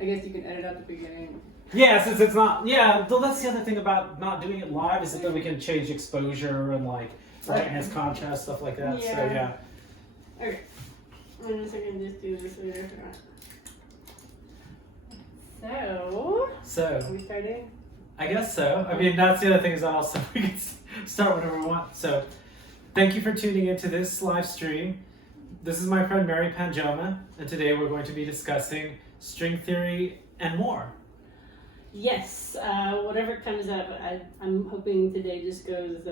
I guess you can edit out the beginning. Yeah, since it's not. Yeah, though that's the other thing about not doing it live is that we can change exposure and like brightness, contrast, stuff like that. Yeah. So yeah. Okay. I'm just gonna just do this later. So. Are we starting? I guess so. I mean, that's the other thing is that also we can start whenever we want. So, thank you for tuning into this live stream. This is my friend Mary Panjoma, and today we're going to be discussing string theory and more. Yes, whatever comes up, I'm hoping today just goes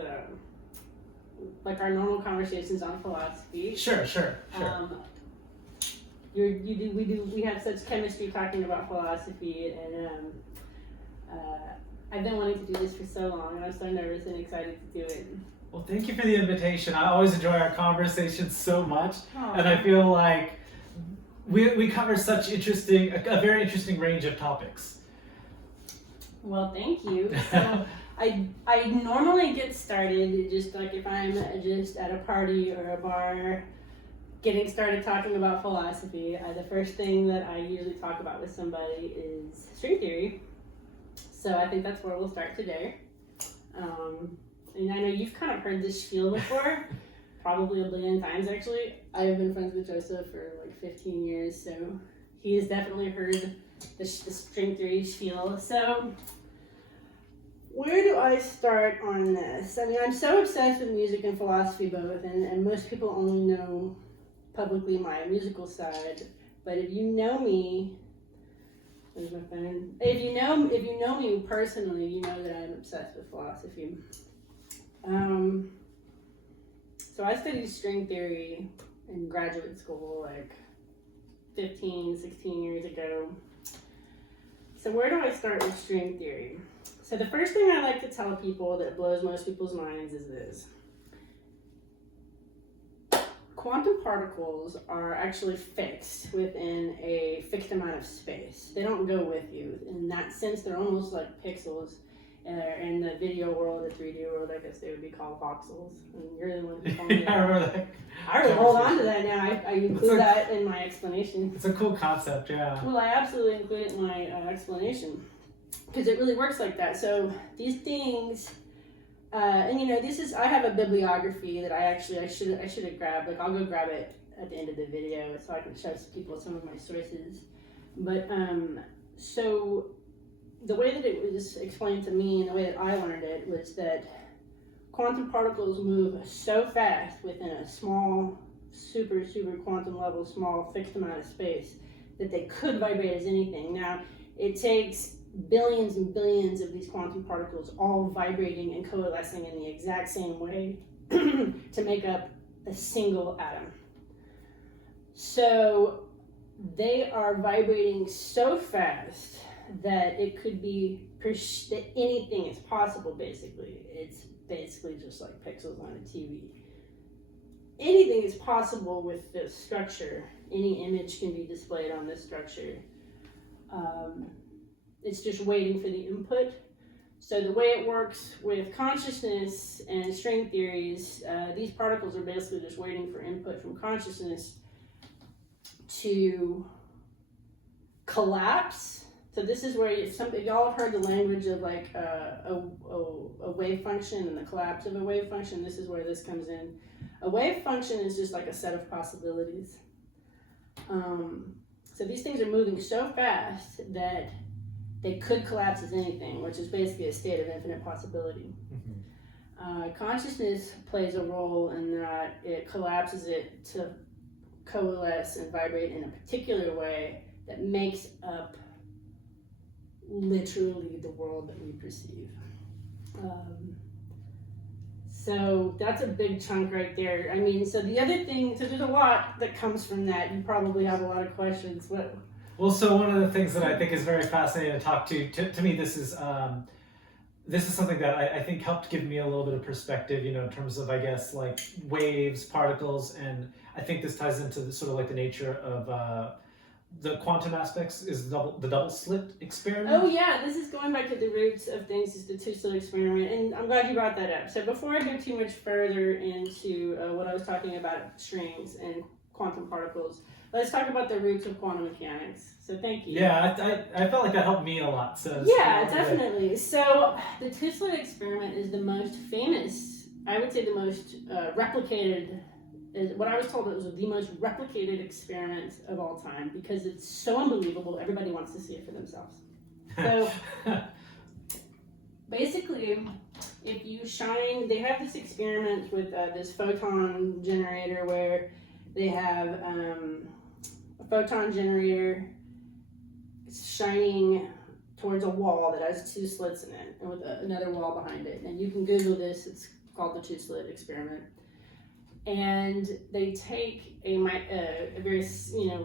like our normal conversations on philosophy. Sure. We have such chemistry talking about philosophy, and I've been wanting to do this for so long, and I'm so nervous and excited to do it. Well, thank you for the invitation. I always enjoy our conversations so much, Aww. and I feel like we cover such a very interesting range of topics. Well, thank you. So I normally get started just like if I'm just at a party or a bar getting started talking about philosophy. The first thing that I usually talk about with somebody is string theory. So I think that's where we'll start today. And I know you've kind of heard this spiel before, probably a billion times actually. I have been friends with Joseph for like 15 years, so he has definitely heard the string theory spiel. So where do I start on this? I mean, I'm so obsessed with music and philosophy both, and most people only know publicly my musical side. But if you know me, where's my phone? If you know me personally, you know that I'm obsessed with philosophy. So I studied string theory in graduate school like 15, 16 years ago. So where do I start with string theory? So the first thing I like to tell people that blows most people's minds is this. Quantum particles are actually fixed within a fixed amount of space. They don't go with you. In that sense, they're almost like pixels. In the video world, the 3D world, I guess they would be called voxels. And you're the one who told me that. I remember that. I really hold on to that now. I include that in my explanation. It's a cool concept, yeah. Well, I absolutely include it in my explanation because it really works like that. So these things, and you know, I have a bibliography that I should have grabbed. Like I'll go grab it at the end of the video so I can show people some of my sources. But so the way that it was explained to me and the way that I learned it was that quantum particles move so fast within a small, super quantum level, small fixed amount of space that they could vibrate as anything. Now, it takes billions and billions of these quantum particles all vibrating and coalescing in the exact same way to make up a single atom. So they are vibrating so fast that it could be that anything is possible. Basically, it's basically just like pixels on a TV. Anything is possible with this structure. Any image can be displayed on this structure. It's just waiting for the input. So the way it works with consciousness and string theories, these particles are basically just waiting for input from consciousness to collapse. So this is where if y'all have heard the language of like a wave function and the collapse of a wave function, this is where this comes in. A wave function is just like a set of possibilities. So these things are moving so fast that they could collapse as anything, which is basically a state of infinite possibility. Mm-hmm. Consciousness plays a role in that it collapses it to coalesce and vibrate in a particular way that makes up literally the world that we perceive. So that's a big chunk right there. I mean, so the other thing, so there's a lot that comes from that. You probably have a lot of questions. Well, so one of the things that I think is very fascinating to talk to me, this is something that I think helped give me a little bit of perspective, you know, in terms of, I guess, like waves, particles, and I think this ties into the, sort of like the nature of the quantum aspects is the double slit experiment. Oh yeah, this is going back to the roots of things, is the two-slit experiment, and I'm glad you brought that up. So before I go too much further into what I was talking about, strings and quantum particles, let's talk about the roots of quantum mechanics. So thank you. Yeah, I felt like that helped me a lot. So Yeah, definitely. So the two-slit experiment is the most famous, I would say the most replicated, what I was told it was the most replicated experiment of all time because it's so unbelievable, everybody wants to see it for themselves. So basically, if you shine, they have this experiment with this photon generator where they have a photon generator shining towards a wall that has two slits in it and with another wall behind it. And you can Google this, it's called the two-slit experiment. And they take a very,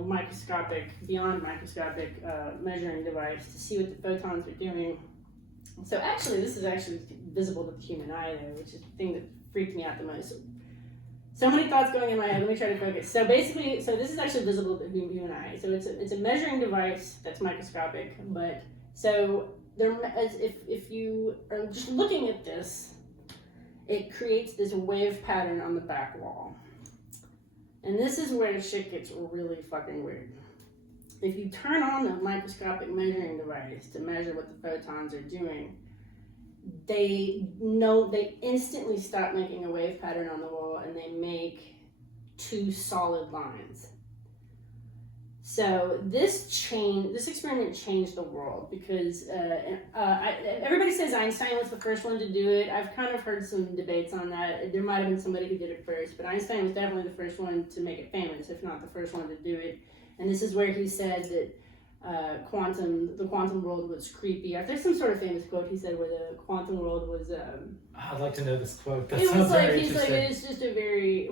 microscopic, beyond microscopic measuring device to see what the photons are doing. So actually, this is actually visible to the human eye there, which is the thing that freaked me out the most. So many thoughts going in my head. Let me try to focus. So basically, this is actually visible to the human eye. So it's a measuring device that's microscopic. But so there, if you are just looking at this, it creates this wave pattern on the back wall. And this is where shit gets really fucking weird. If you turn on the microscopic measuring device to measure what the photons are doing, they instantly stop making a wave pattern on the wall and they make two solid lines. So this experiment changed the world because everybody says Einstein was the first one to do it. I've kind of heard some debates on that. There might have been somebody who did it first, but Einstein was definitely the first one to make it famous, if not the first one to do it. And this is where he said that the quantum world was creepy. There's some sort of famous quote he said where the quantum world was. I'd like to know this quote. That it sounds was like very he's like interesting. it's just a very.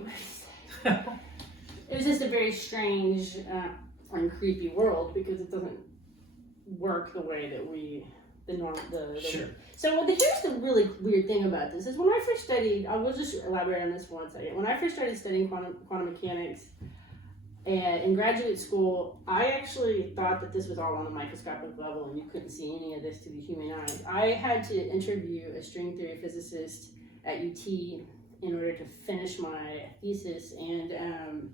It was just a very strange and creepy world because it doesn't work the way that Sure. So here's the really weird thing about this is when I first studied. I will just elaborate on this for 1 second. When I first started studying quantum mechanics. And in graduate school, I actually thought that this was all on a microscopic level and you couldn't see any of this to the human eye. I had to interview a string theory physicist at UT in order to finish my thesis, and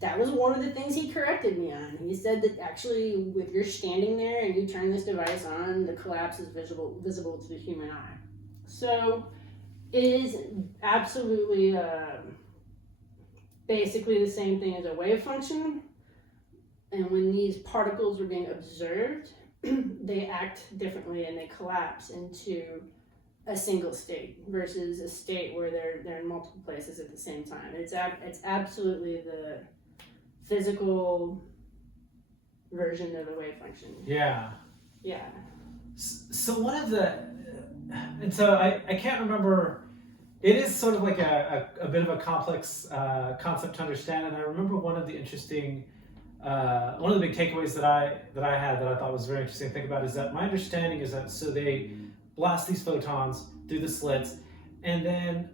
that was one of the things he corrected me on. He said that actually, if you're standing there and you turn this device on, the collapse is visible to the human eye. So it is absolutely basically the same thing as a wave function, and when these particles are being observed, they act differently and they collapse into a single state versus a state where they're in multiple places at the same time. It's absolutely the physical version of a wave function. Yeah. Yeah. So one of the, and so I can't remember. It is sort of like a bit of a complex concept to understand, and I remember one of the interesting, one of the big takeaways that I had that I thought was very interesting to think about is that my understanding is that so they blast these photons through the slits, and then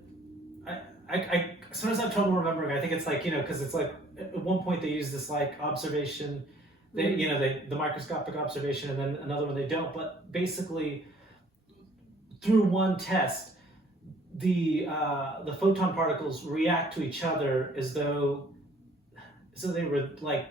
I sometimes I have trouble remembering. I think it's like because it's like at one point they use this like observation, the microscopic observation, and then another one they don't. But basically, through one test, the photon particles react to each other as though they were like.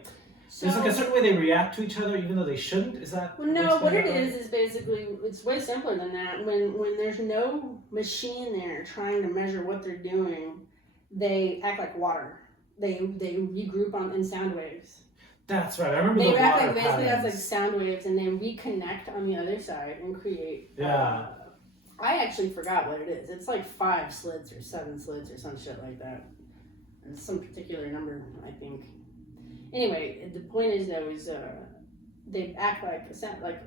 There's like a certain way they react to each other, even though they shouldn't. Is that? Well, no. What it is basically it's way simpler than that. When there's no machine there trying to measure what they're doing, they act like water. They regroup in sound waves. That's right. I remember they the act water like basically patterns. that's like sound waves, and they reconnect on the other side and create. Yeah. I actually forgot what it is. It's like 5 slits or 7 slits or some shit like that. It's some particular number, I think. Anyway, the point is though is they act like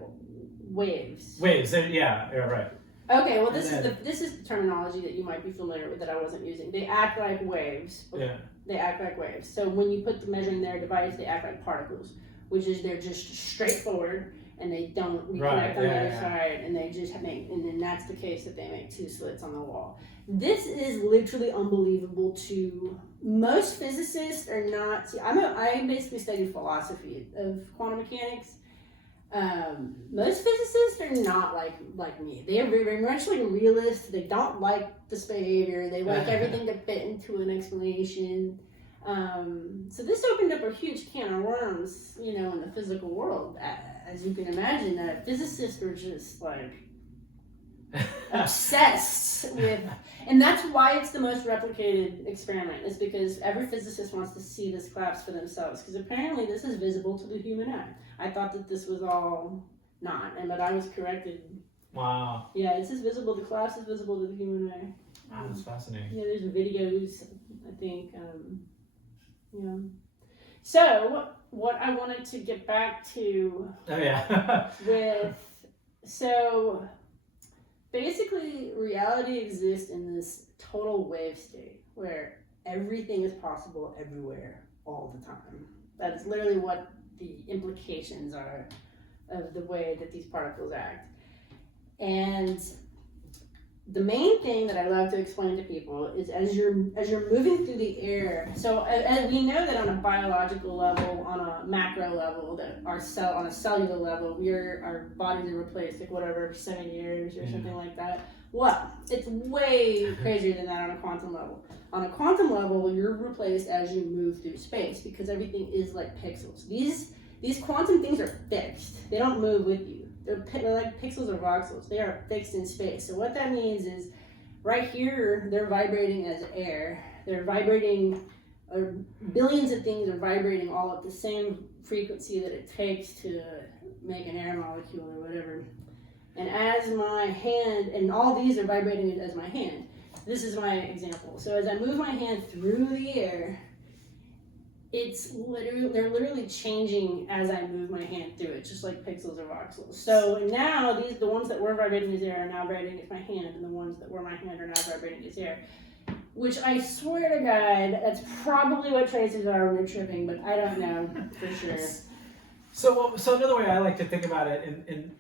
waves. Waves. Yeah, right. Okay, well this is the terminology that you might be familiar with that I wasn't using. They act like waves. Yeah. They act like waves. So when you put the measure in their device, they act like particles, which is they're just straightforward and they don't reconnect on the other side, and they just make, and then that's the case that they make 2 slits on the wall. This is literally unbelievable to most physicists are not. See, I basically studied philosophy of quantum mechanics. Most physicists are not like me. They are very much like realists. They don't like this behavior. They like everything to fit into an explanation. So this opened up a huge can of worms, you know, in the physical world. As you can imagine, physicists were just like obsessed with, and that's why it's the most replicated experiment, is because every physicist wants to see this collapse for themselves, because apparently this is visible to the human eye. I thought that this was all not, but I was corrected. Wow. Yeah, this is visible, the collapse is visible to the human eye. Wow, that's fascinating. Yeah, there's videos, I think, yeah. So, what I wanted to get back to so basically reality exists in this total wave state where everything is possible everywhere all the time. That is literally what the implications are of the way that these particles act. And the main thing that I love to explain to people is as you're moving through the air. So and we know that on a biological level, on a macro level, that on a cellular level, our bodies are replaced like whatever 7 years or something like that. Well, it's way crazier than that on a quantum level. On a quantum level, you're replaced as you move through space because everything is like pixels. These quantum things are fixed. They don't move with you. They're like pixels or voxels. They are fixed in space. So what that means is right here, they're vibrating as air. They're vibrating, or billions of things are vibrating all at the same frequency that it takes to make an air molecule or whatever. And as my hand, and all these are vibrating as my hand. This is my example. So as I move my hand through the air, they're literally changing as I move my hand through it, just like pixels or voxels. So now the ones that were vibrating as air are now vibrating as my hand, and the ones that were my hand are now vibrating as air. Which I swear to God, that's probably what traces are when you're tripping, but I don't know for sure. So another way I like to think about it in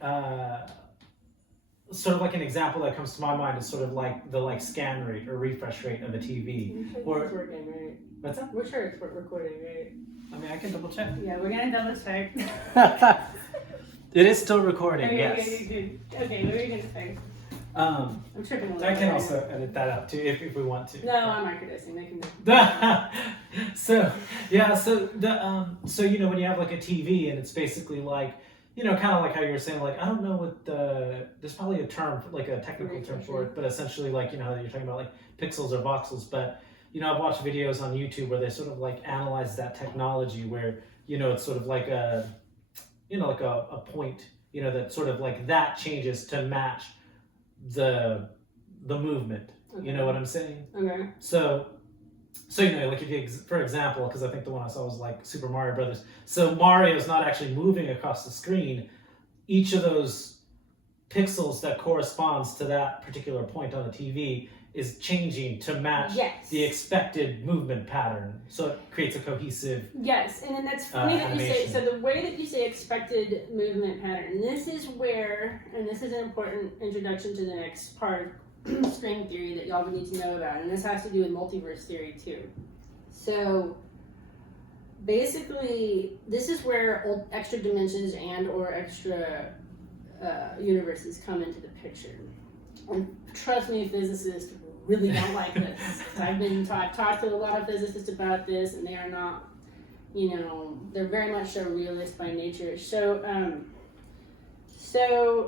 sort of like an example that comes to my mind is sort of like the scan rate or refresh rate of a TV. It's working, right? What's that? We're sure it's recording, right? I mean, I can double check. Yeah, we're gonna double check. It is still recording, Okay, yes. Okay, what are you gonna say? I'm tripping a little. I can also edit that out too if we want to. No, I'm microdosing. They can do. So you know, when you have like a TV and it's basically like, you know, kind of like how you were saying, like, I don't know what there's probably a term, like a technical term for it, but essentially, like, you know, you're talking about like pixels or voxels, but you know, I've watched videos on YouTube where they sort of like analyze that technology where, you know, it's sort of like a point, you know, that sort of like that changes to match the movement. Okay. You know what I'm saying? Okay. So you know, like if you, for example, because I think the one I saw was like Super Mario Brothers. So Mario's not actually moving across the screen. Each of those pixels that corresponds to that particular point on the TV is changing to match the expected movement pattern. So it creates a cohesive Yes, and then that's funny that animation. you say, so the way that you say expected movement pattern, this is where, and this is an important introduction to the next part of string theory that y'all would need to know about, and this has to do with multiverse theory too. So basically, this is where extra dimensions and or extra universes come into the picture. And trust me, physicists really don't like this. I've talked to a lot of physicists about this, and they are not, you know, they're very much so realist by nature. So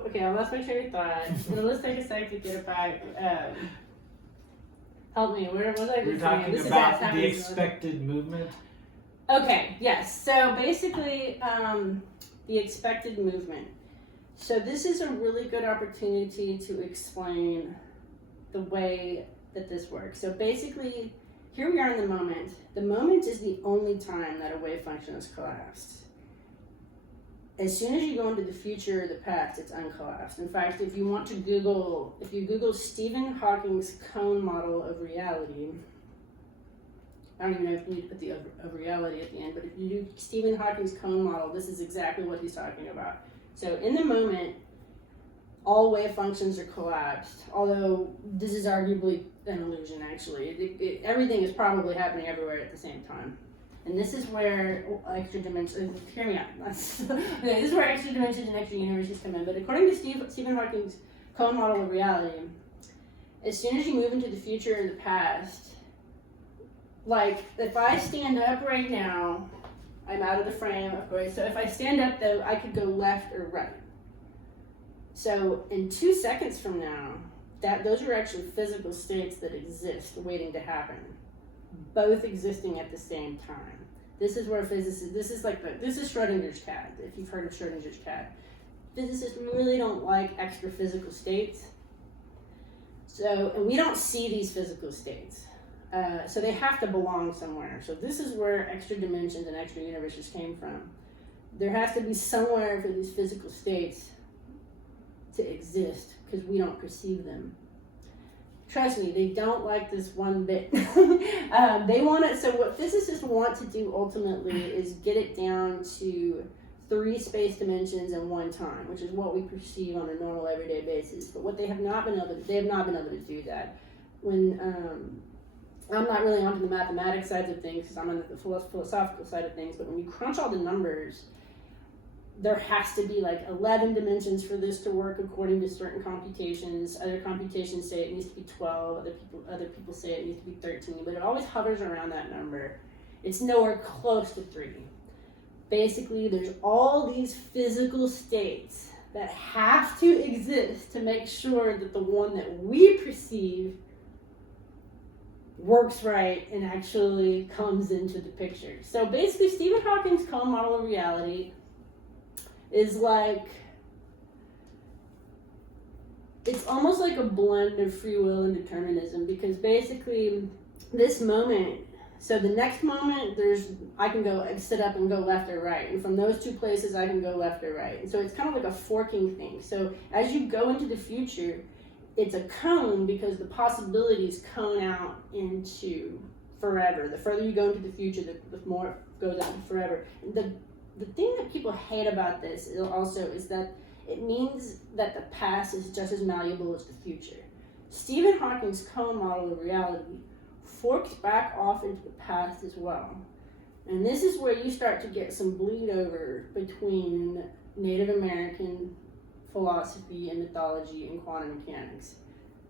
okay, I lost my train of thought. So let's take a sec to get it back. Help me. Where was I? We're talking about the expected movement. Okay. Yes. So basically, the expected movement. So this is a really good opportunity to explain the way that this works. So basically, here we are in the moment. The moment is the only time that a wave function is collapsed. As soon as you go into the future or the past, it's uncollapsed. In fact, if you want to Google Stephen Hawking's cone model of reality, I don't even know if you need to put the of reality at the end, but if you do Stephen Hawking's cone model, this is exactly what he's talking about. So in the moment, all wave functions are collapsed, although this is arguably an illusion, actually. Everything is probably happening everywhere at the same time. And this is where extra dimensions, hear me out. Okay, this is where extra dimensions and extra universes come in. But according to Stephen Hawking's cone model of reality, as soon as you move into the future or the past, like if I stand up right now, I'm out of the frame, of course. So if I stand up though, I could go left or right. So in 2 seconds from now, those are actually physical states that exist waiting to happen, both existing at the same time. This is where physicists, this is Schrodinger's cat, if you've heard of Schrodinger's cat. Physicists really don't like extra physical states. So, and we don't see these physical states. So they have to belong somewhere. So this is where extra dimensions and extra universes came from. There has to be somewhere for these physical states to exist because we don't perceive them. Trust me, they don't like this one bit. They want it, so what physicists want to do ultimately is get it down to 3 space dimensions and 1 time, which is what we perceive on a normal everyday basis. But what they have not been able to do that. When I'm not really onto the mathematics side of things because I'm on the philosophical side of things, but when you crunch all the numbers, there has to be like 11 dimensions for this to work according to certain computations. Other computations say it needs to be 12. Other people say it needs to be 13, but it always hovers around that number. It's nowhere close to 3. Basically, there's all these physical states that have to exist to make sure that the one that we perceive works right and actually comes into the picture. So basically, Stephen Hawking's cone model of reality is like, it's almost like a blend of free will and determinism, because basically this moment, so the next moment I can go sit up and go left or right, and from those 2 places I can go left or right, and so it's kind of like a forking thing. So as you go into the future, it's a cone because the possibilities cone out into forever. The further you go into the future, the more it goes out into forever. The thing that people hate about this also is that it means that the past is just as malleable as the future. Stephen Hawking's cone model of reality forks back off into the past as well. And this is where you start to get some bleed over between Native American philosophy and mythology and quantum mechanics.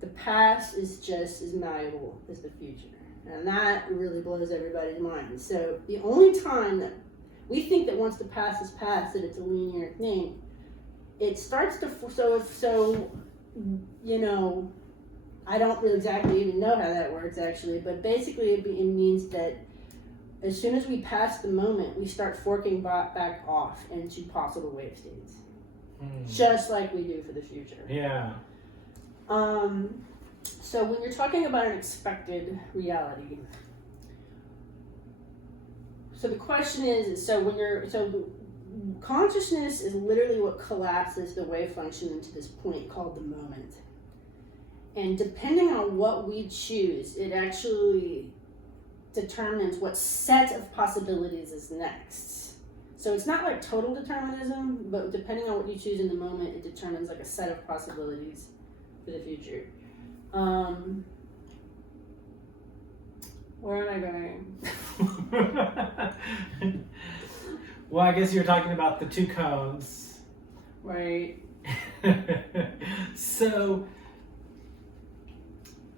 The past is just as malleable as the future. And that really blows everybody's mind. So the only time that we think that once the past is past, that it's a linear thing, it starts to, I don't really exactly even know how that works actually, but basically it means that as soon as we pass the moment, we start forking back off into possible wave states. Just like we do for the future. Yeah. So when you're talking about an expected reality, so the question is, consciousness is literally what collapses the wave function into this point called the moment. And depending on what we choose, it actually determines what set of possibilities is next. So it's not like total determinism, but depending on what you choose in the moment, it determines like a set of possibilities for the future. Where am I going? Well, I guess you're talking about the 2 cones. Right. So,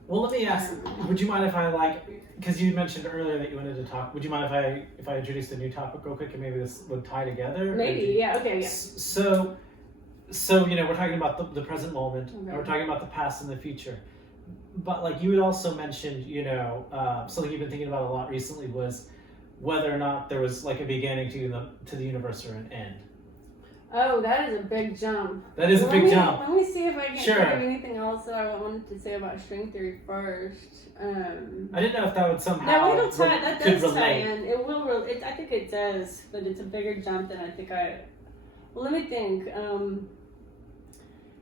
well, let me ask, would you mind if I because you mentioned earlier that you wanted to talk, would you mind if I introduced a new topic real quick and maybe this would tie together? Maybe, yeah, okay, yeah. So we're talking about the present moment, and we're talking about the past and the future. But like you had also mentioned, something you've been thinking about a lot recently was whether or not there was like a beginning to the universe or an end. Oh, that is a big jump. That is a big jump. Let me see if I can Sure. think of anything else that I wanted to say about string theory first. I didn't know if that would somehow that does relate. tie in. It will. I think it does, but it's a bigger jump than I think I. Well, let me think.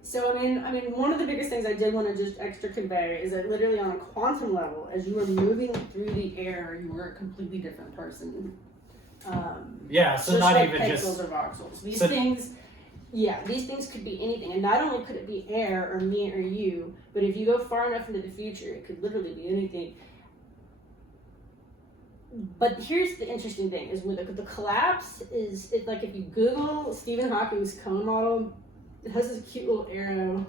So I mean, one of the biggest things I did want to just extra convey is that literally on a quantum level, as you were moving through the air, you were a completely different person. So not like even pixels just or voxels. These things could be anything, and not only could it be air or me or you, but if you go far enough into the future, it could literally be anything. But here's the interesting thing: is with the collapse is it's like if you Google Stephen Hawking's cone model, it has this cute little arrow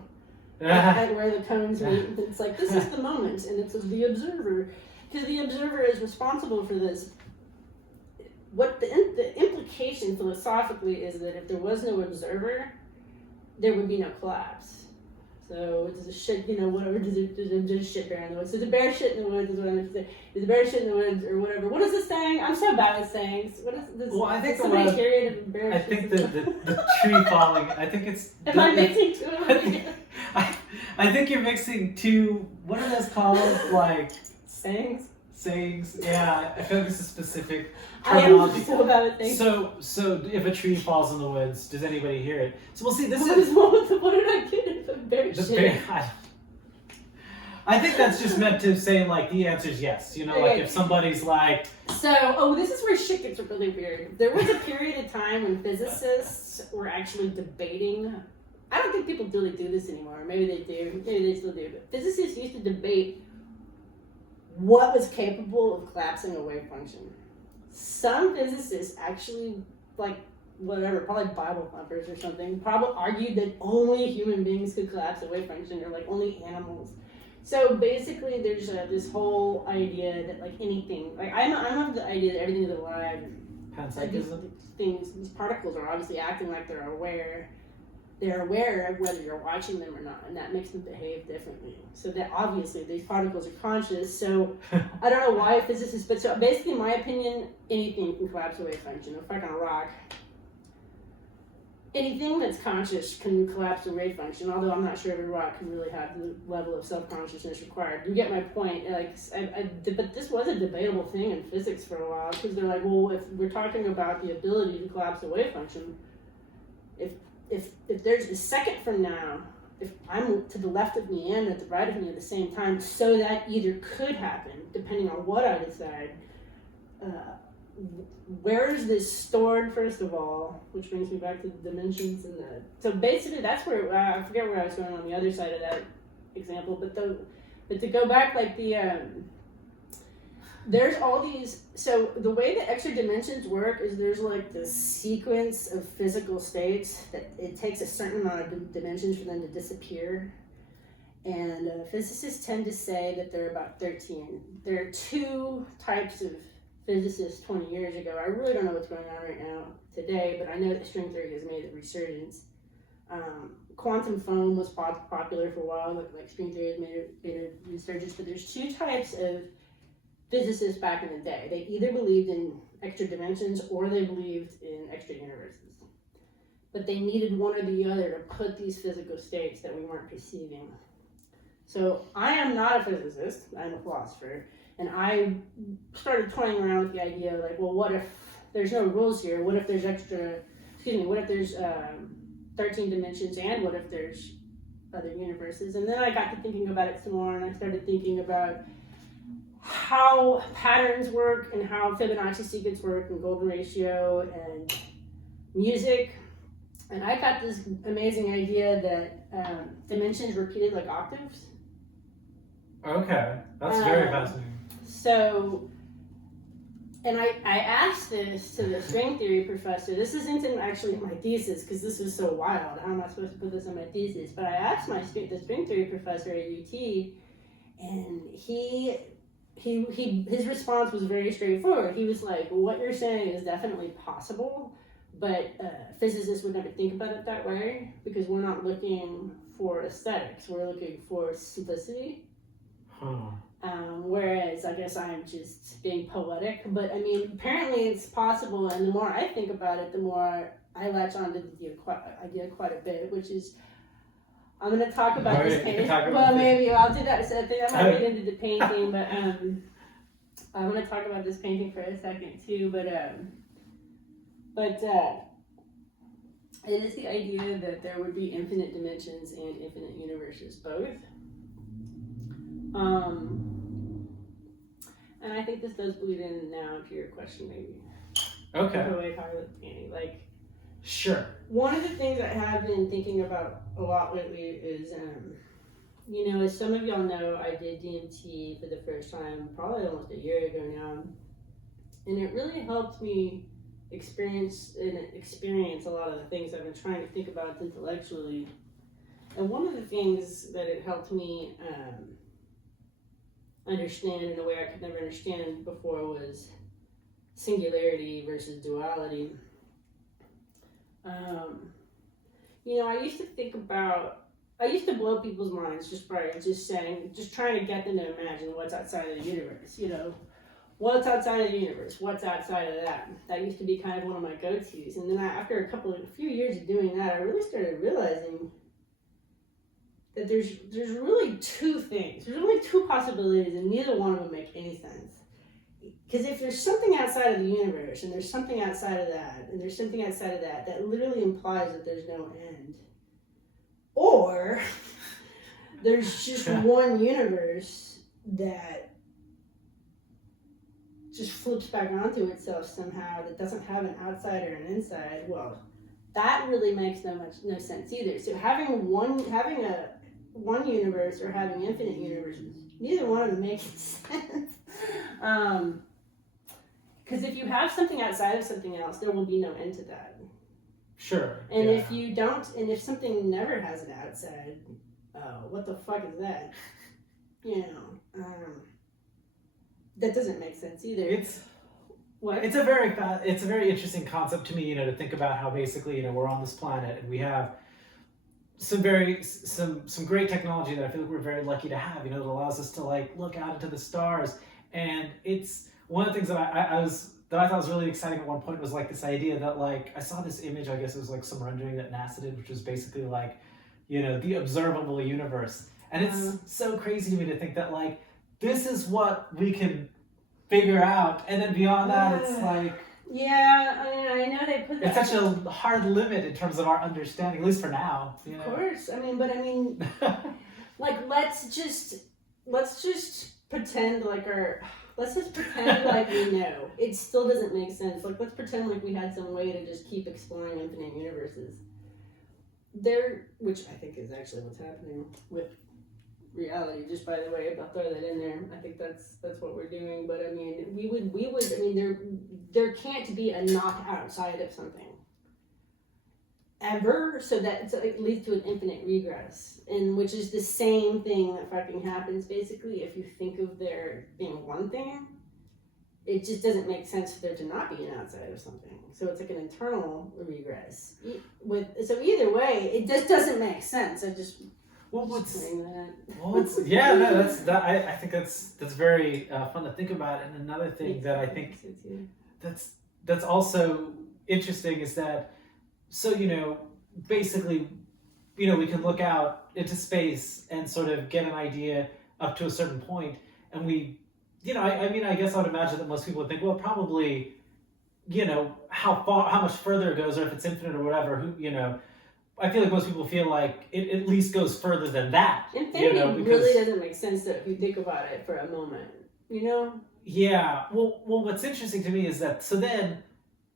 at where the cones meet. It's like this is the moment, and it says the observer. because the observer is responsible for this. What the implication philosophically is that if there was no observer, there would be no collapse. So does a shit, whatever, does a shit bear in the woods? Does a bear shit in the woods is what I'm saying. Does a bear shit in the woods or whatever? What is this saying? I'm so bad at sayings. What is this? Well, I think somebody carried a bear. I think the tree falling. I think it's. Am I mixing two of them? I think you're mixing two. What are those called? Like sayings. Yeah, I feel like this is specific I terminology. am so bad at things. So if a tree falls in the woods, does anybody hear it? So we'll see. This what is what did I get? The bear shit. I think that's just meant to say like the answer is yes. Like if somebody's like. So, this is where shit gets really weird. There was a period of time when physicists were actually debating. I don't think people really do this anymore. Maybe they do. Maybe they still do. But physicists used to debate what was capable of collapsing a wave function. Some physicists actually, probably Bible thumpers or something, probably argued that only human beings could collapse a wave function, or only animals. So basically, there's this whole idea that anything, I'm of the idea that everything is alive. Panpsychism. These particles are obviously acting like they're aware. They're aware of whether you're watching them or not, and that makes them behave differently. So that obviously these particles are conscious. So I don't know why physicists, but so basically, in my opinion, anything can collapse a wave function. A fucking rock. Anything that's conscious can collapse a wave function. Although I'm not sure every rock can really have the level of self-consciousness required. You get my point. But this was a debatable thing in physics for a while, because they're like, well, if we're talking about the ability to collapse a wave function, if there's a second from now, if I'm to the left of me and at the right of me at the same time, so that either could happen, depending on what I decide, where is this stored, first of all, which brings me back to the dimensions and so basically that's where, I forget where I was going on the other side of that example, but to go back, there's all these, so the way that extra dimensions work is there's this sequence of physical states that it takes a certain amount of dimensions for them to disappear. And physicists tend to say that there are about 13. There are two types of physicists 20 years ago. I really don't know what's going on right now today, but I know that string theory has made a resurgence. Quantum foam was popular for a while, like string theory has made a resurgence, but there's two types of physicists back in the day. They either believed in extra dimensions or they believed in extra universes. But they needed one or the other to put these physical states that we weren't perceiving. So I am not a physicist, I'm a philosopher, and I started toying around with the idea what if there's no rules here? What if there's 13 dimensions, and what if there's other universes? And then I got to thinking about it some more, and I started thinking about how patterns work and how Fibonacci sequence work and golden ratio and music. And I got this amazing idea that dimensions repeated like octaves. Okay, that's very fascinating. So, and I asked this to the string theory professor. This isn't actually my thesis because this is so wild. How am I supposed to put this in my thesis? But I asked the string theory professor at UT, and his response was very straightforward. He was like, what you're saying is definitely possible, but physicists would never think about it that way because we're not looking for aesthetics. We're looking for simplicity. Whereas I guess I'm just being poetic, but I mean, apparently it's possible, and the more I think about it, the more I latch on to the idea quite a bit, which is, I'm going to talk about this painting. Maybe I'll do that. So I think I might get into the painting, but I want to talk about this painting for a second too. But it is the idea that there would be infinite dimensions and infinite universes, both. And I think this does bleed in now to your question, maybe. Okay. The way how the painting, Sure. One of the things I have been thinking about a lot lately is, as some of y'all know, I did DMT for the first time probably almost a year ago now, and it really helped me experience a lot of the things I've been trying to think about intellectually. And one of the things that it helped me understand in a way I could never understand before was singularity versus duality. I used to blow people's minds just by just trying to get them to imagine what's outside of the universe. What's outside of the universe? What's outside of that? That used to be kind of one of my go-tos. And then after a few years of doing that, I really started realizing that there's really two things. There's really two possibilities, and neither one of them make any sense. Because if there's something outside of the universe, and there's something outside of that, and there's something outside of that, that literally implies that there's no end. Or there's just one universe that just flips back onto itself somehow, that doesn't have an outside or an inside. Well, that really makes no sense either. So having one universe or having infinite universes, neither one of them makes sense. Because if you have something outside of something else, there will be no end to that. Sure. And if you don't, and if something never has an outside, what the fuck is that? That doesn't make sense either. It's a very interesting concept to me, to think about how basically, we're on this planet and we have some great technology that I feel like we're very lucky to have, that allows us to look out into the stars. And it's one of the things that I thought was really exciting at one point was this idea that I saw this image, I guess it was some rendering that NASA did, which was basically the observable universe. And it's so crazy to me to think that this is what we can figure out, and then beyond that it's yeah, I know they put that. It's such a hard limit in terms of our understanding, at least for now. Of course, let's just pretend like we know. It still doesn't make sense. Let's pretend like we had some way to just keep exploring infinite universes. Which I think is actually what's happening with reality. Just by the way, I'll throw that in there. I think that's what we're doing. But there can't be a not outside of something ever, so it leads to an infinite regress, and which is the same thing that fucking happens basically if you think of there being one thing. It just doesn't make sense for there to not be an outside of something. So it's like an internal regress. So either way, it just doesn't make sense. I just saying that. I think that's very fun to think about. And another thing that I think that's also interesting is that, basically, we can look out into space and sort of get an idea up to a certain point, and we, I guess I would imagine that most people would think, well, probably, how much further it goes, or if it's infinite or whatever, I feel like most people feel like it at least goes further than that. Infinity really doesn't make sense if you think about it for a moment, Yeah. Well, what's interesting to me is that, so then,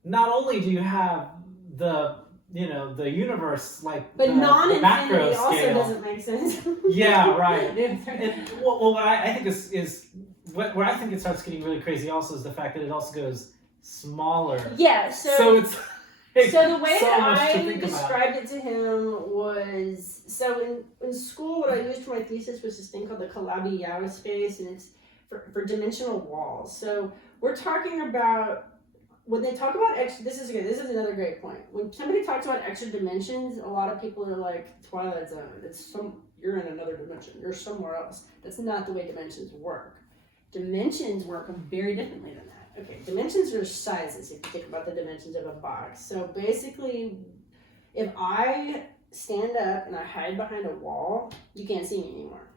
not only do you have the universe, but the non-infinity also scale. Doesn't make sense. Yeah, right. And what I think is where I think it starts getting really crazy also is the fact that it also goes smaller. Yeah. So it's so the way that I described it to him was, in school, what I used for my thesis was this thing called the Calabi-Yau space, and it's for dimensional walls. So we're talking about, when they talk about this is another great point. When somebody talks about extra dimensions, a lot of people are like, Twilight Zone, you're in another dimension, you're somewhere else. That's not the way dimensions work. Dimensions work very differently than that. Okay, dimensions are sizes, if you think about the dimensions of a box. So basically, if I stand up and I hide behind a wall, you can't see me anymore.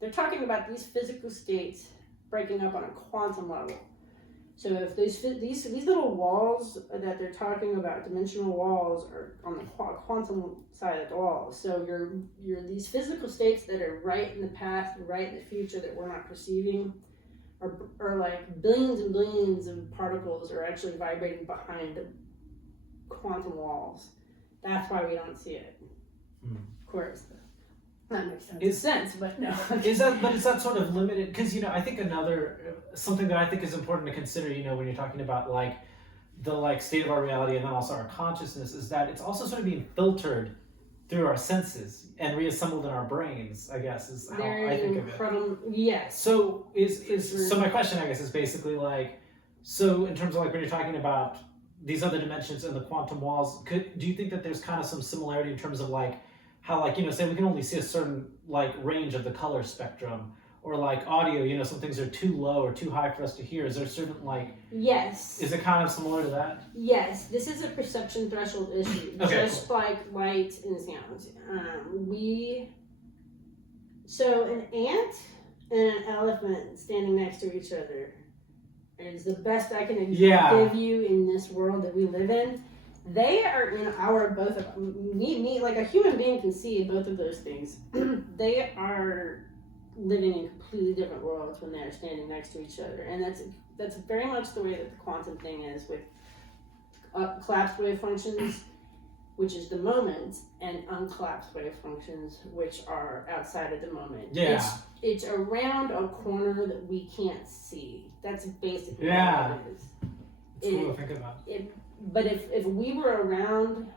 They're talking about these physical states breaking up on a quantum level. So if these little walls that they're talking about, dimensional walls, are on the quantum side of the wall. So you're these physical states that are right in the past, right in the future that we're not perceiving, are like billions and billions of particles are actually vibrating behind the quantum walls. That's why we don't see it. Of course, that makes sense, but no. Is that sort of limited? Because I think something that I think is important to consider, when you're talking about the state of our reality and then also our consciousness, is that it's also sort of being filtered through our senses and reassembled in our brains, I guess, is how They're I think incredible. of it. Yes. So so my question, I guess, is basically like, so in terms of like when you're talking about these other dimensions and the quantum walls, do you think that there's kind of some similarity in terms of like how, like, say we can only see a certain like range of the color spectrum, or like audio, some things are too low or too high for us to hear. Is there a certain like, yes, is it kind of similar to that? Yes, this is a perception threshold issue, Okay, just like light and sound. So an ant and an elephant standing next to each other is the best I can give you in this world that we live in. They are in both of me, like a human being can see both of those things. They are living in completely different worlds when they're standing next to each other, and that's very much the way that the quantum thing is with collapsed wave functions, which is the moment, and uncollapsed wave functions, which are outside of the moment. Yeah. It's around a corner that we can't see. That's basically what it is. It's cool to think about. But if we were around,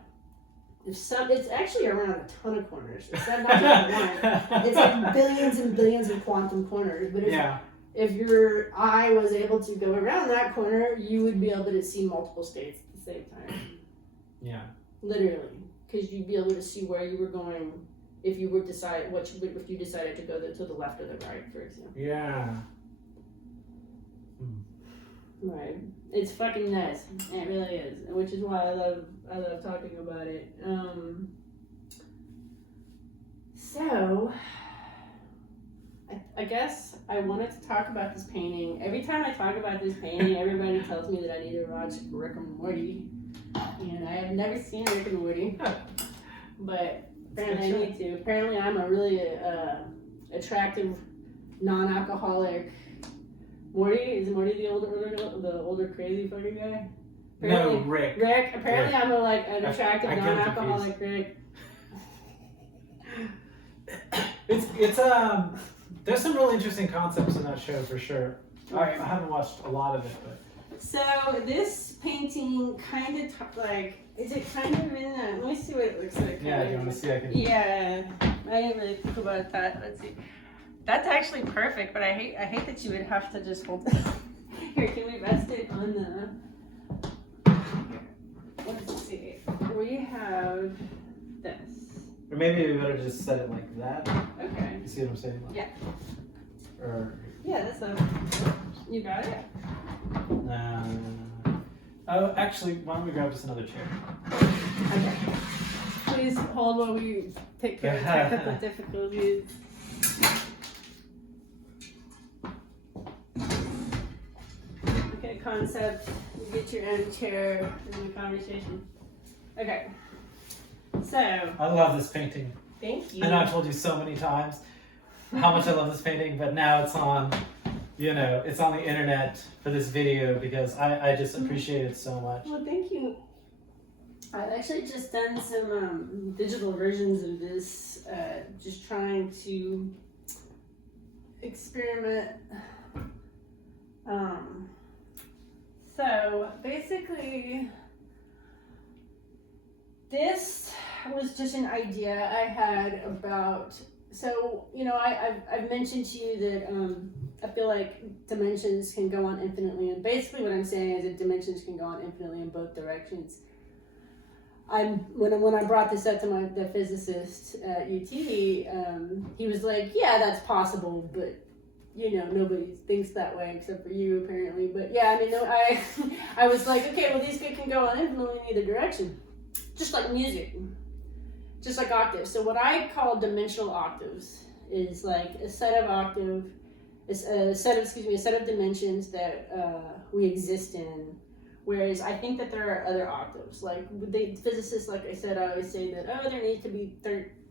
it's actually around a ton of corners. It's not just one. It's like billions and billions of quantum corners. But if your eye was able to go around that corner, you would be able to see multiple states at the same time. Yeah. Literally, because you'd be able to see where you were going if you if you decided to go to the left or the right, for example. Yeah. Right. It's fucking nuts. It really is, which is why I love talking about it. So I guess I wanted to talk about this painting. Every time I talk about this painting, everybody tells me that I need to watch Rick and Morty, and I have never seen Rick and Morty, but apparently I need to. Apparently I'm a really attractive, non-alcoholic. Is Morty the older crazy fucking guy? Apparently, No, Rick. Apparently I'm an attractive, non-alcoholic Rick. It's there's some really interesting concepts in that show for sure. I haven't watched a lot of it, but so this painting kind of is it kind of in that? Let me see what it looks like. Yeah, do you want to see? Yeah, I didn't really think about that. Let's see. That's actually perfect, but I hate that you would have to just hold it. Here, can we rest it on the? Let's see. We have this. Or maybe we better just set it like that. Okay. You see what I'm saying? Like, Yeah. Or. Yeah, you got it. Oh, actually, why don't we grab just another chair? Okay. Please hold while we take care of technical difficulties. Okay, concept. You get your own chair in the conversation. Okay. So. I love this painting. Thank you. I know I've told you so many times how much I love this painting, but now it's on, it's on the internet for this video because I just appreciate it so much. Well, thank you. I've actually just done some digital versions of this, just trying to experiment. So basically, this was just an idea I had about. So I've mentioned to you that I feel like dimensions can go on infinitely, and basically what I'm saying is that dimensions can go on infinitely in both directions. When I brought this up to the physicist at UT, he was like, "Yeah, that's possible, but nobody thinks that way except for you apparently." But yeah, I mean, I was like, okay, well these can go on infinitely in either direction, just like music, just like octaves. So what I call dimensional octaves is like a set of dimensions that we exist in. Whereas I think that there are other octaves. Like physicists, like I said, I always say that, there needs to be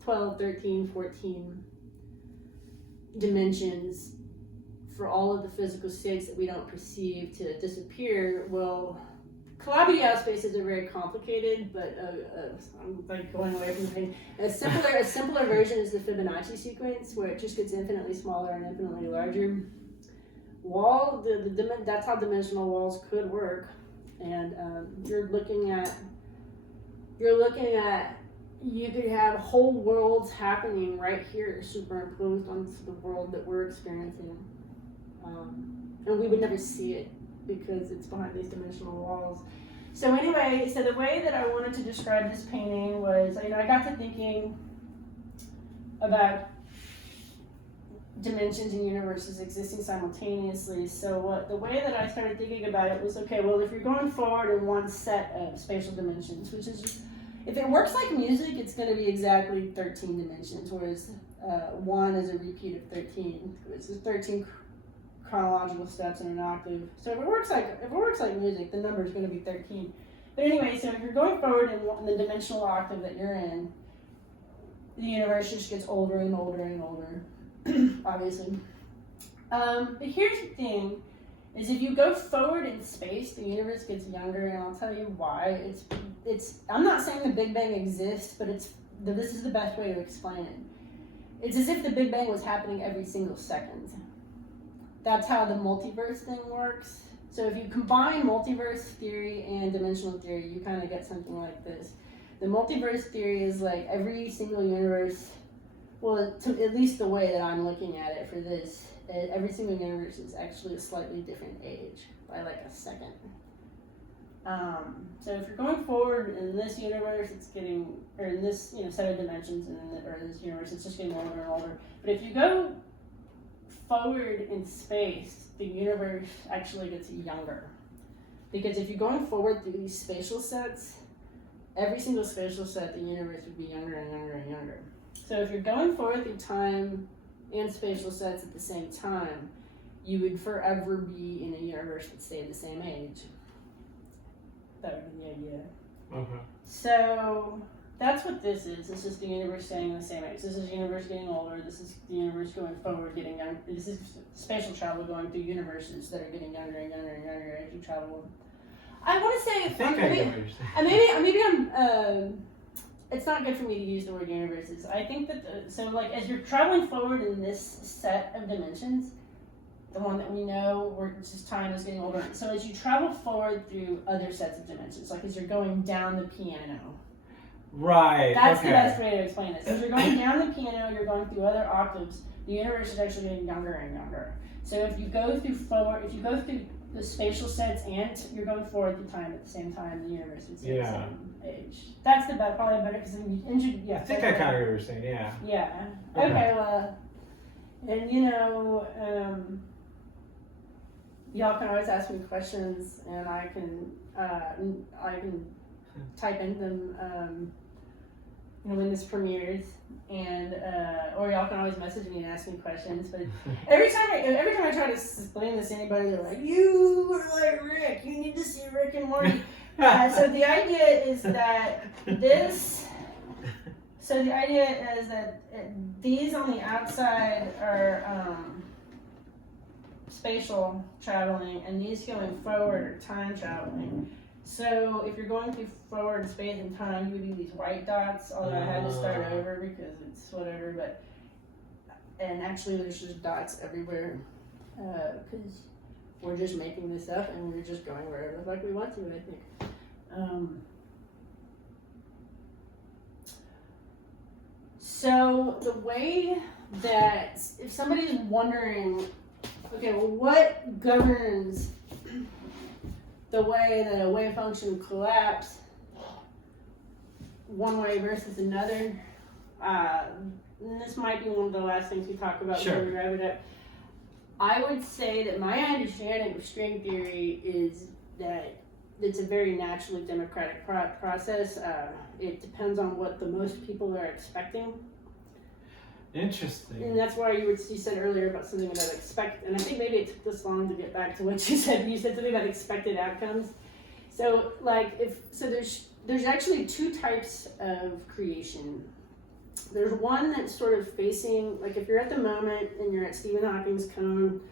12, 13, 14 dimensions for all of the physical states that we don't perceive to disappear. Well, Calabi-Yau spaces are very complicated, but I'm like going away from the thing. A simpler version is the Fibonacci sequence, where it just gets infinitely smaller and infinitely larger. That's how dimensional walls could work. And you're looking at you could have whole worlds happening right here, superimposed onto the world that we're experiencing. And we would never see it because it's behind these dimensional walls. So anyway, so the way that I wanted to describe this painting was, I got to thinking about dimensions and universes existing simultaneously. So the way that I started thinking about it was, okay, well, if you're going forward in one set of spatial dimensions, which is just, if it works like music, it's going to be exactly 13 dimensions, whereas 1 is a repeat of 13. It's 13 chronological steps in an octave. So if it works like music, the number is going to be 13. But anyway, so if you're going forward in the dimensional octave that you're in, the universe just gets older and older and older, obviously. But here's the thing, is if you go forward in space, the universe gets younger, and I'll tell you why. It's I'm not saying the Big Bang exists, but this is the best way to explain it. It's as if the Big Bang was happening every single second. That's how the multiverse thing works. So if you combine multiverse theory and dimensional theory, you kind of get something like this. The multiverse theory is like every single universe, well, at least the way that I'm looking at it for this, every single universe is actually a slightly different age by like a second. So if you're going forward in this universe, it's getting, or in this set of dimensions, or this universe, it's just getting older and older. But if you go forward in space, the universe actually gets younger. Because if you're going forward through these spatial sets, every single spatial set, the universe would be younger and younger and younger. So if you're going forward through time and spatial sets at the same time, you would forever be in a universe that stayed the same age. That would be the idea. Okay. So that's what this is. This is the universe staying the same age. This is the universe getting older. This is the universe going forward, getting younger. This is spatial travel going through universes that are getting younger and younger and younger as you travel. I want to say, maybe I'm. It's not good for me to use the word universes. I think that as you're traveling forward in this set of dimensions, the one that we know, where it's just time is getting older. So as you travel forward through other sets of dimensions, like as you're going down the piano. Right. That's the best way to explain this. As you're going down the piano, you're going through other octaves. The universe is actually getting younger and younger. So if you go through the spatial sets and you're going forward through time at the same time, the universe is the same age. That's probably better because I think I kind of hear what you're saying. Yeah. Yeah. Okay. Well, and y'all can always ask me questions, and I can type in them. When this premieres, and or y'all can always message me and ask me questions. But every time I try to explain this to anybody, they're like, "You were like Rick. You need to see Rick and Morty." So the idea is that these on the outside are spatial traveling, and these going forward are time traveling. So if you're going through forward space and time, you would do these white dots, although I had to start over because it's whatever, and actually there's just dots everywhere, because we're just making this up and we're just going wherever the fuck we want to, I think. So the way that, if somebody's wondering, okay, well, what governs the way that a wave function collapses one way versus another, and this might be one of the last things we talk about before we wrap it up. I would say that my understanding of string theory is that it's a very naturally democratic process. It depends on what the most people are expecting. Interesting. And that's why you said earlier about something about and I think maybe it took this long to get back to what you said. You said something about expected outcomes. So there's actually two types of creation. There's one that's sort of facing, like if you're at the moment and you're at Stephen Hawking's cone,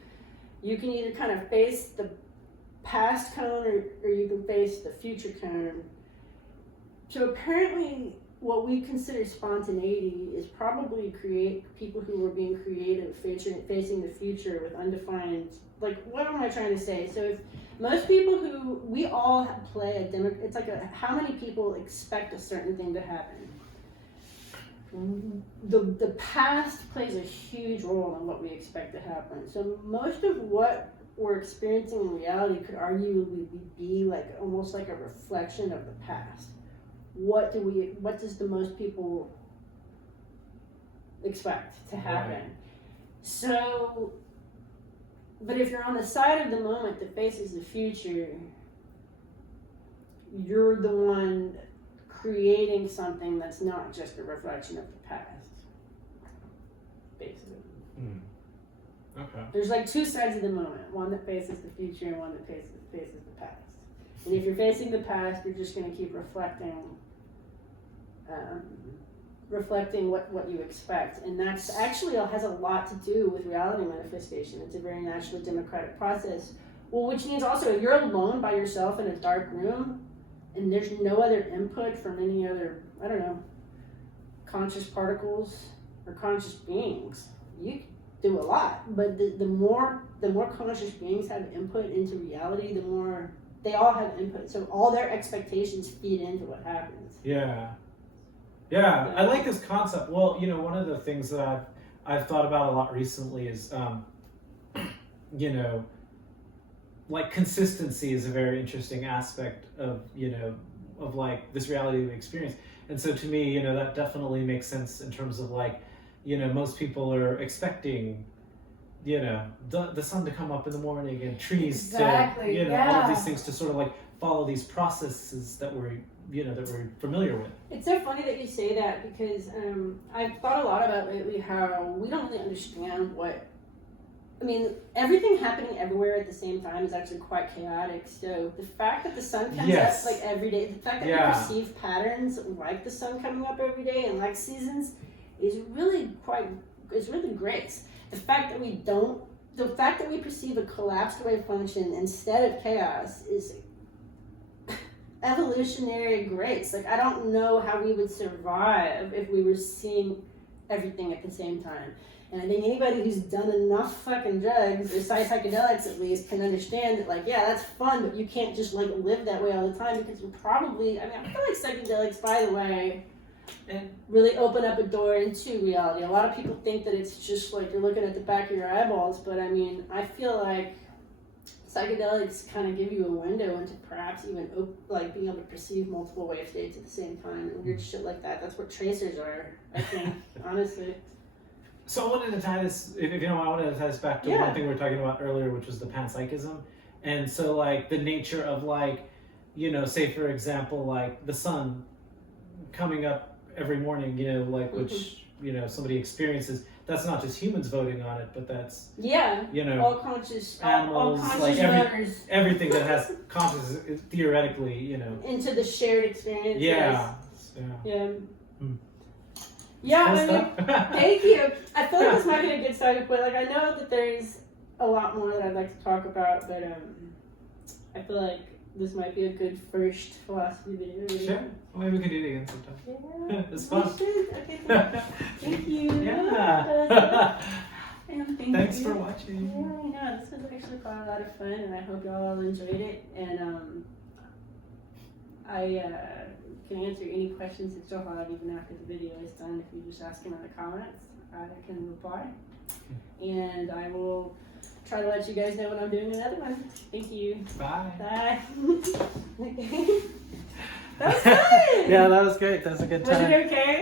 you can either kind of face the past cone or you can face the future cone. So apparently what we consider spontaneity is probably people who were being creative, facing the future with undefined, like, what am I trying to say? So if most people we all play it's like how many people expect a certain thing to happen. the past plays a huge role in what we expect to happen. So most of what we're experiencing in reality could arguably be like almost like a reflection of the past. What does the most people expect to happen? Right. So, but if you're on the side of the moment that faces the future, you're the one creating something that's not just a reflection of the past, basically. Okay. There's like two sides of the moment, one that faces the future and one that faces the past. And if you're facing the past, you're just going to keep reflecting what you expect. And that's actually has a lot to do with reality manifestation. It's a very naturally democratic process. Well, which means also if you're alone by yourself in a dark room and there's no other input from any other, I don't know, conscious particles or conscious beings, you can do a lot. But the more conscious beings have input into reality, the more they all have input. So all their expectations feed into what happens. Yeah, I like this concept. Well, you know, one of the things that I've thought about a lot recently is, you know, like consistency is a very interesting aspect of, you know, of like this reality we experience. And so to me, you know, that definitely makes sense in terms of like, you know, most people are expecting, you know, the sun to come up in the morning and trees to, you know, all of these things to sort of like follow these processes that we're familiar with. It's so funny that you say that because I've thought a lot about lately how we don't really understand everything happening everywhere at the same time is actually quite chaotic. So the fact that the sun comes up like every day, the fact that we perceive patterns like the sun coming up every day and like seasons is really great. The fact that we perceive a collapsed wave function instead of chaos is evolutionary grace. Like, I don't know how we would survive if we were seeing everything at the same time. And I think anybody who's done enough fucking drugs, or psychedelics at least, can understand that, like, yeah, that's fun, but you can't just, like, live that way all the time because you're probably, I feel like psychedelics, by the way, really open up a door into reality. A lot of people think that it's just, like, you're looking at the back of your eyeballs, but, I feel like psychedelics kind of give you a window into perhaps even being able to perceive multiple wave states at the same time and weird shit like that. That's what tracers are, I think, honestly. So I wanted to tie this, if you know, I wanted to tie this back to one thing we were talking about earlier, which was the panpsychism. And so like the nature of like, you know, say for example, like the sun coming up every morning, you know, like which, you know, somebody experiences. That's not just humans voting on it, but that's, you know, all conscious animals, all conscious like voters. Everything that has consciousness, theoretically, you know. Into the shared experience. Yeah. Thank you. I feel like this might be a good starting point. Like, I know that there's a lot more that I'd like to talk about, but I feel like this might be a good first philosophy video. Sure. Well, maybe we can do it again sometime. Yeah. It's fun. Okay, thank you. Yeah. Thanks for Yeah, watching. I know. This was actually quite a lot of fun, and I hope y'all all enjoyed it. And I can answer any questions that you'll have even after the video is done. If you just ask them in the comments, I can reply. And I will try to let you guys know when I'm doing another one. Thank you. Bye. Bye. Okay. That was good. Yeah, that was great. That was a good time. Was it okay?